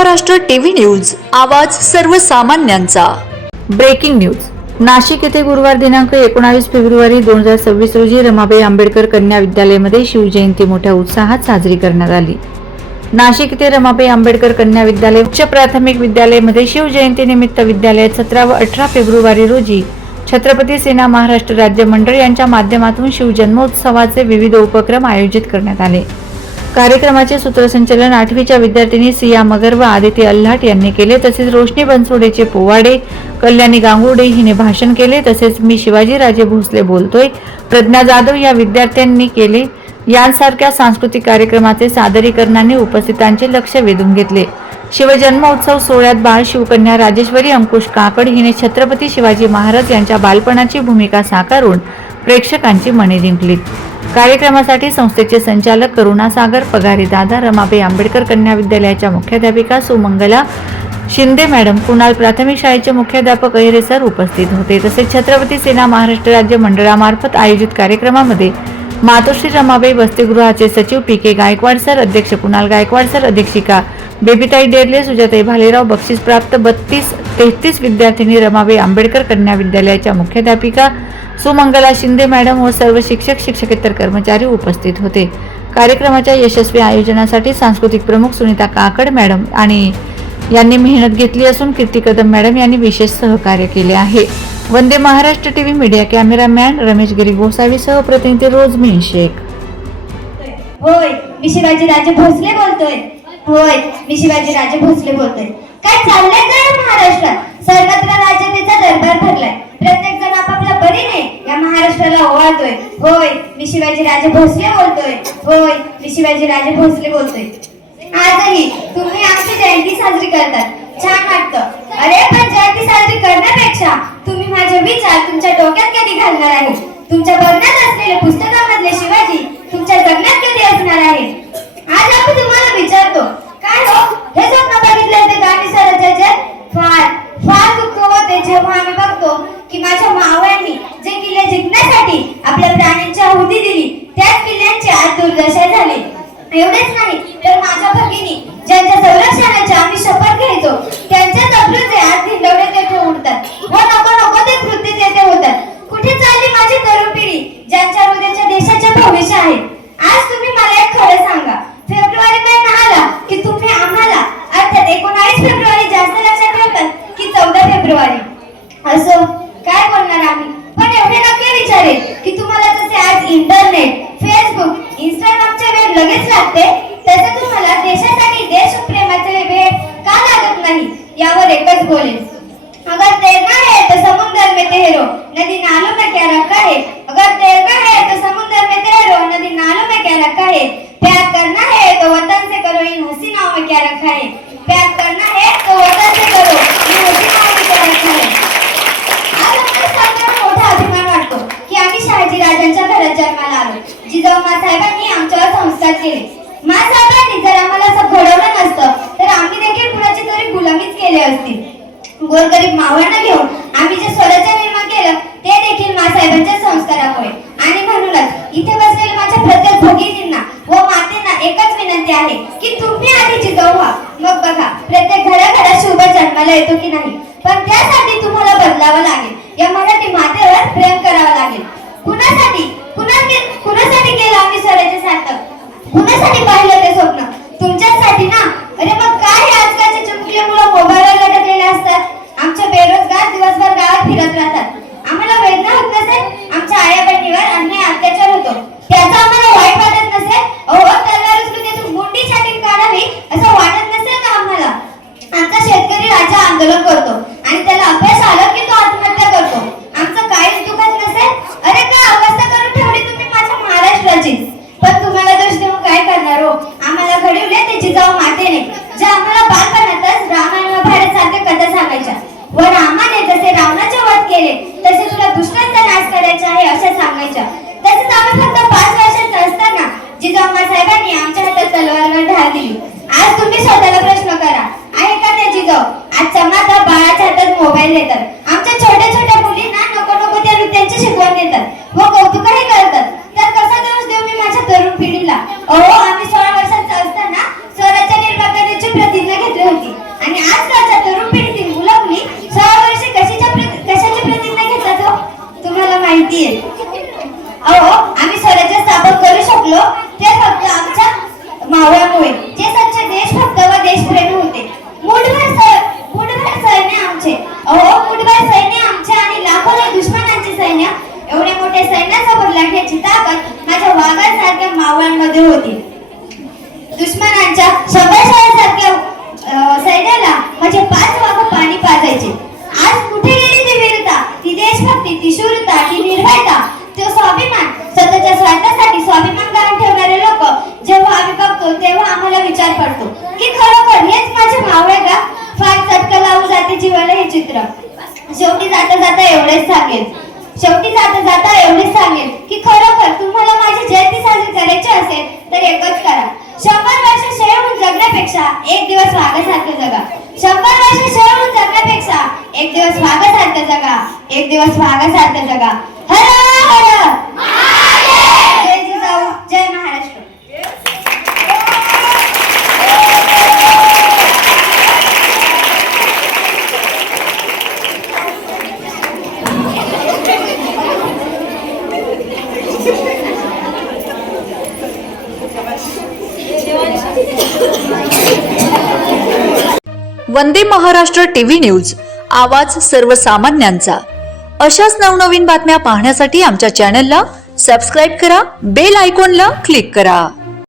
Maharashtra TV news, आवाज सर्वसामान्यांचा। Breaking news. Nashik येथे गुरुवार दिनांक 19 फेब्रुवारी 2026 रोजी रमाबाई आंबेडकर कन्या विद्यालयामध्ये शिवजयंती मोठ्या उत्साहात साजरी करण्यात आली। नाशिक येथे रमाबाई आंबेडकर कन्या विद्यालय उच्च प्राथमिक विद्यालयामध्ये शिवजयंती निमित्त विद्यालयात 17 व 18 फेब्रुवारी रोजी छत्रपती सेना महाराष्ट्र राज्य मंडळ यांच्या माध्यमातून शिवजन्मोत्सवाचे विविध उपक्रम आयोजित करण्यात आले। कार्यक्रमाचे सूत्रसंचालन 8वीच्या विद्यार्थिनी सिया मगर व आदिती अल्हाट यांनी केले। तसेच रोशनी बनसोडेचे पोवाडे, कल्याणी गांगुर्डे हिने भाषण केले। तसेच मी शिवाजी राजे भोसले बोलतोय प्रज्ञा जाधव या विद्यार्थ्यांनी केले। यांसारख्या सांस्कृतिक कार्यक्रमाचे सादरीकरणाने उपस्थितांचे लक्ष वेधून घेतले। शिवजन्मोत्सव सोहळ्यात बाळ शिवकन्या राजेश्वरी अंकुश काकड हिने छत्रपती शिवाजी महाराज यांच्या बालपणाची भूमिका साकारून प्रेक्षकांची मने जिंकली। कार्यक्रमासाठी संस्थेचे संचालक करुणा सागर पगारे दादा, रमाबाई आंबेडकर कन्या विद्यालयाच्या मुख्याध्यापिका सुमंगला शिंदे मॅडम, कुणाल प्राथमिक शाळेचे मुख्याध्यापक अहिरे सर उपस्थित होते। तसेच छत्रपती सेना महाराष्ट्र राज्य मंडळामार्फत आयोजित कार्यक्रमामध्ये मातोश्री रमाबाई वसतिगृहाचे सचिव पी.के. गायकवाड सर, अध्यक्ष कुणाल गायकवाड सर, अध्यक्षिका बेबीताई डेरले, सुजाताई भालेराव, बक्षीस प्राप्त 32-33 विद्यार्थिनी, रमाबाई आंबेडकर कन्या विद्यालयाच्या मुख्याध्यापिका सुमंगला शिंदे मॅडम व सर्व शिक्षक शिक्षकेतर कर्मचारी उपस्थित होते। कार्यक्रमाच्या यशस्वी आयोजनासाठी सांस्कृतिक प्रमुख सुनीता काकड मॅडम यांनी मेहनत घेतली असून कीर्ती कदम मॅडम यांनी विशेष सहकार्य केले आहे। Vande Maharashtra TV media cameraman Ramesh Giri Gosavi सह प्रतिनिधी रोजमीन शेख। होय, मी शिवाजी राजे भोसले बोलतोय। होय, मी शिवाजी राजे भोसले बोलतोय। काय चाललंय काय महाराष्ट्रात? सर्वत्र राज्यतेचा दरबार भरलाय। प्रत्येक जण आपापल्या परीने या महाराष्ट्राला ओवाळतोय। होय, मी शिवाजी राजे भोसले बोलतोय। होय, मी शिवाजी राजे भोसले बोलतोय। आजही तुम्ही आमची जयंती साजरी करतात, छान वाटतं। अरे पण जयंती साजरी करण्यापेक्षा तुम्ही माझे विचार तुमच्या डोक्यात कधी घालणार आहे? तुमच्या बघण्यात असलेले पुस्तकामधले शिवाजी तुमच्या जगण्यात कधी असणार आहे? आज आम्ही तुम्हाला विचारतो, काय हो हे स्वप्न बघितले ते गाणी सरजाचे? फार दुःख होते जेव्हा आम्ही बघतो की माझ्या मावळ्यांनी जे किल्ले जिंकण्यासाठी आपल्या प्राणांची आहुती दिली त्याच किल्ल्यांची आज दुर्दशा झाली। एवढेच नाही तर माझ्या भगिनी ज्यांच्या संरक्षणाची आम्ही शपथ घ्यायचो त्यांच्याच अप्रूचे आज धिंडवले तेथे उडतात व नको नको ते कृत्य तेथे होतात। कुठे चालली माझी तरुण पिढी ज्यांच्या हृदयाच्या देशाचे भविष्य आहे? आज तुम्ही मला एक खरं सांगा, फेब्रुवारी महिना आला की तुम्ही आम्हाला अर्थात 19 फेब्रुवारी जास्त लक्षात ठेवतात की 14 फेब्रुवारी? असो काय बोलणार आम्ही, पण एवढे नक्की विचारेल की तुम्हाला जसे आज इंटरनेट, फेसबुक, इंस्टाग्रामचे वेळ लगेच लागते तसे तुम्हाला देशासाठी देशप्रेमाचे वेळ का लागत नाही यावर एकच बोलेल। अगर तैरना है तो समुद्र में तैरो, नदी नालों में क्या रखा है? अगर तैरना है तो समुद्र में तैरो, नदी नालों में क्या रखा है? प्यार करना है तो वतन से करो, इन हसीनाओं में क्या रखा है? प्यार करना है तो वतन से करो, इन हसीनाओं में क्या रखा है? आज आम्हाला सांगताना मोठा अभिमान वाटतो की आम्ही शहाजी राजांच्या घरात जन्माला आलो। जिजाऊ मासाहेबांनी आमच्यावर संस्कार केले। मासाहेबांनी जर आम्हाला असं घडवलं नसतं तर आम्ही देखील कुणाची तरी गुलामीच केली असती। गोरगरीब मावळांना घेऊन आम्ही जे स्वराज्य निर्माण केलं ते देखील मासाहेबांच्या संस्कारामुळे। आणि म्हणूनच इथे बसलेल्या माझ्या प्रत्येक भगिनींना व मातेंना एकच विनंती आहे की तुम्ही आधी जिजाऊ व्हा, मग बघा प्रत्येक घराघरात शुभ जन्माला येतो की नाही। पण त्यासाठी तुम्हाला बदलावं लागेल, या मराठी मातेवर प्रेम करावं लागेल। कुणासाठी केलं आम्ही स्वराज्य सार्थक? कुणासाठी पाहिलं ते स्वप्न? तुमच्यासाठी ना? अरे मग काय आजकालचे चिमुकले मुलं मोबाईलवर लटकलेले असतात, आमचे बेरोजगार दिवसभर गावात फिरत राहतात। आम्हाला वेदना होत नसेल? आमच्या आया बहिणीवर अन्याय अत्याचार होतो त्याचा आम्हाला वाईट वाटत नसेल? अहो तलवार उचलून त्यातून गुंडी छाटीत काढावी असं वाटत नसेल का आम्हाला? आमचा शेतकरी राजा आंदोलन करतो आणि त्याला अपयश आलं की तो आत्महत्या करतो, आमचं काहीच दुखत नसेल? अरे काय अवस्था करून ठेवली तुम्ही माझ्या महाराष्ट्राची। पण तुम्हाला दोष देऊन काय करणार हो? आम्हाला घडवले ते जिजाऊ मातेने, जे आम्हाला बालपणातच रामायण व भारत सारख्या कथा सांगायच्या व रामाने जसे रावणाचे वध केले तसे तुला दुष्टांचा नाश करायचा आहे अशा सांगायच्या। तसेच आम्ही फक्त 5 वर्षाचे असताना जिजाऊ मासाहेबांनी आमच्या हातात तलवारवर ढाल दिली। आज तुम्ही स्वतःला प्रश्न करा, आहे का ते जिजाऊ? आजच्या माता बाळाच्या हातात मोबाईल देतात, आमच्या छोट्या छोट्या मुलींना नको नको त्या नृत्यांची शिकवण देतात व कौतुकही करतात, तर कसा दोष देऊ मी माझ्या तरुण पिढीला? अहो आम्ही 16 वर्षाचा असताना स्वराज्य निर्माण करण्याची प्रतिज्ञा घेतली होती मुठभर सैन्य आमचे आणि लाखोने दुश्मनांचे सैन्य, एवढे मोठे सैन्यासोबत लढण्याची ताकद माझ्या वाघासारख्या मावळांमध्ये होती. दुश्मनांच्या 100 सारख्या सैन्याला माझे 5 वाघ पाणी पाजायचे. आज कुठे गेली ती वीरता, ती देशभक्ती, ती शूरता, ती निर्भयता, तो स्वाभिमान. स्वतःच्या स्वार्थासाठी स्वाभिमान गहाण ठेवणारे लोक जेव्हा आम्ही बघतो तेव्हा आम्हाला विचार पडतो की खरोखर हेच माझे मावळे का. फार चटका लावून जाते जीवाला हे चित्र. शेवटी जाता जाता एवढेच सांगेल की खरोखर तुम्हाला माझी जयंती साजरी करायची असेल तर एकच करा. 100 वर्ष शेळून जगण्यापेक्षा एक दिवस वाघासारखं जगा. 100 वर्ष शेळून जगण्यापेक्षा एक दिवस वाघासारखं जगा. एक दिवस वाघासारखं जगा. हर हर महादेव. जय जिजाऊ, जय महाराष्ट्र. वंदे महाराष्ट्र टीव्ही न्यूज, आवाज सर्वसामान्यांचा. अशाच नवनवीन बातम्या पाहण्यासाठी आमच्या चॅनलला सबस्क्राईब करा, बेल आयकॉनला क्लिक करा.